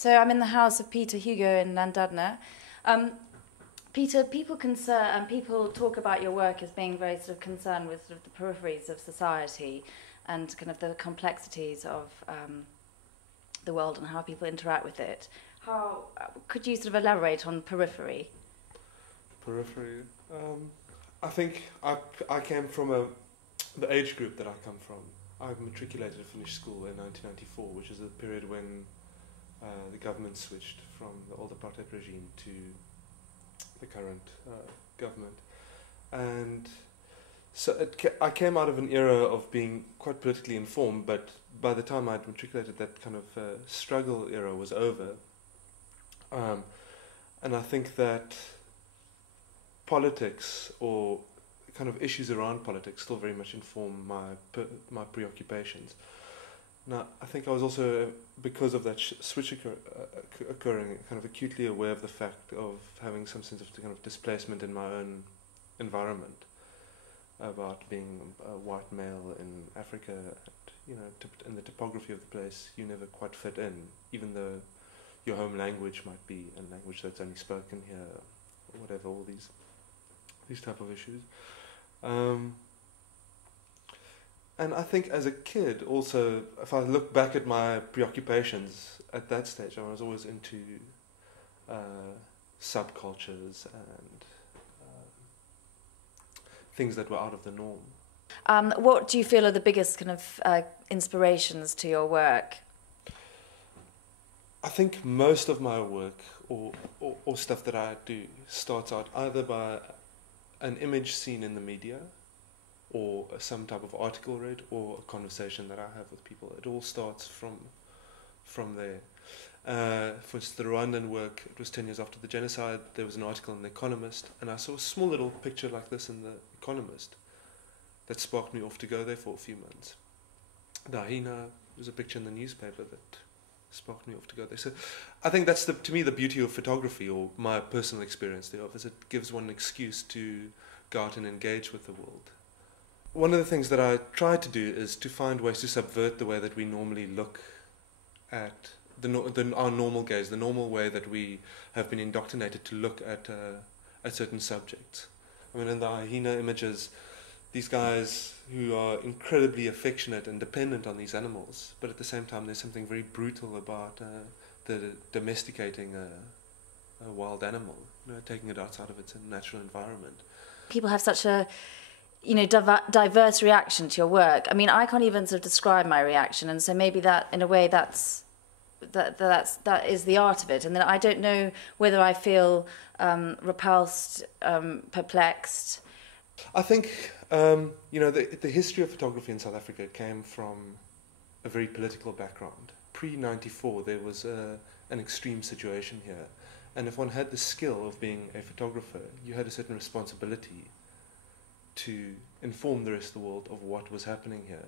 So I'm in the house of Pieter Hugo in Llandudno. Peter, people talk about your work as being very sort of concerned with sort of the peripheries of society and kind of the complexities of the world and how people interact with it. How could you sort of elaborate on periphery? Periphery. I think I came from the age group that I come from. I matriculated and finished school in 1994, which is a period when the government switched from the old apartheid regime to the current government. And so I came out of an era of being quite politically informed, but by the time I'd matriculated, that kind of struggle era was over. And I think that politics, or kind of issues around politics, still very much inform my preoccupations. Now, I think I was also, because of that switch occurring, kind of acutely aware of the fact of having some sense of kind of displacement in my own environment, about being a white male in Africa, and, in the topography of the place, you never quite fit in, even though your home language might be a language that's only spoken here, or whatever, all these type of issues. And I think as a kid also, if I look back at my preoccupations at that stage, I was always into subcultures and things that were out of the norm. What do you feel are the biggest kind of inspirations to your work? I think most of my work or stuff that I do starts out either by an image seen in the media, or some type of article read, or a conversation that I have with people. It all starts from there. For instance, the Rwandan work, it was 10 years after the genocide, there was an article in The Economist, and I saw a small little picture like this in The Economist that sparked me off to go there for a few months. The hyena was a picture in the newspaper that sparked me off to go there. So I think that's, to me, the beauty of photography, or my personal experience thereof, is it gives one an excuse to go out and engage with the world. One of the things that I try to do is to find ways to subvert the way that we normally look at our normal gaze, the normal way that we have been indoctrinated to look at certain subjects. I mean, in the hyena images, these guys who are incredibly affectionate and dependent on these animals, but at the same time there's something very brutal about the domesticating a wild animal, taking it outside of its natural environment. People have such a diverse reaction to your work. I mean, I can't even sort of describe my reaction, and so maybe that, in a way, that is the art of it. And then I don't know whether I feel repulsed, perplexed. I think the history of photography in South Africa came from a very political background. Pre-94, there was an extreme situation here, and if one had the skill of being a photographer, you had a certain responsibility to inform the rest of the world of what was happening here.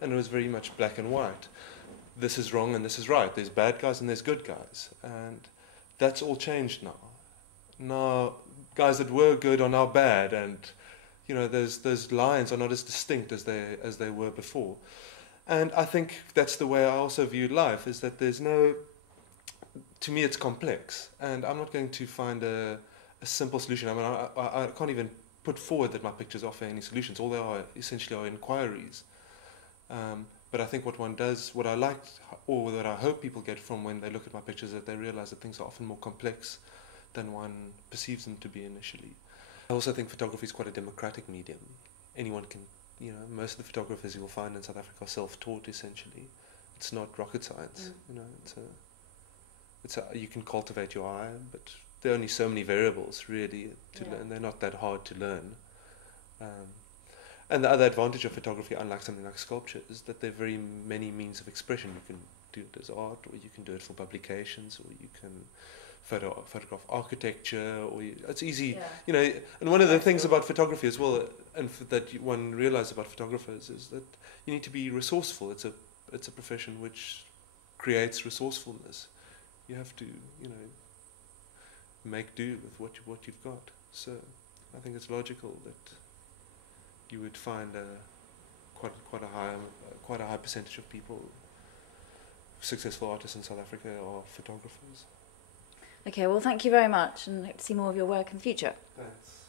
And it was very much black and white. This is wrong and this is right. There's bad guys and there's good guys. And that's all changed now. Now, guys that were good are now bad, and those lines are not as distinct as they were before. And I think that's the way I also view life, is that to me it's complex, and I'm not going to find a simple solution. I mean, I can't even put forward that my pictures offer any solutions. All they are essentially are inquiries. But I think what I like, or what I hope people get from when they look at my pictures, is that they realize that things are often more complex than one perceives them to be initially. I also think photography is quite a democratic medium. Anyone can, most of the photographers you will find in South Africa are self-taught, essentially. It's not rocket science. You can cultivate your eye, but there are only so many variables, really, to learn. They're not that hard to learn. And the other advantage of photography, unlike something like sculpture, is that there are very many means of expression. You can do it as art, or you can do it for publications, or you can photograph architecture, or it's easy. And one of the things about photography as well, and that one realizes about photographers, is that you need to be resourceful. It's a profession which creates resourcefulness. You have to, make do with what you've got. So I think it's logical that you would find quite a high percentage of people successful artists in South Africa are photographers. Okay, well, thank you very much, and hope to see more of your work in the future. Thanks.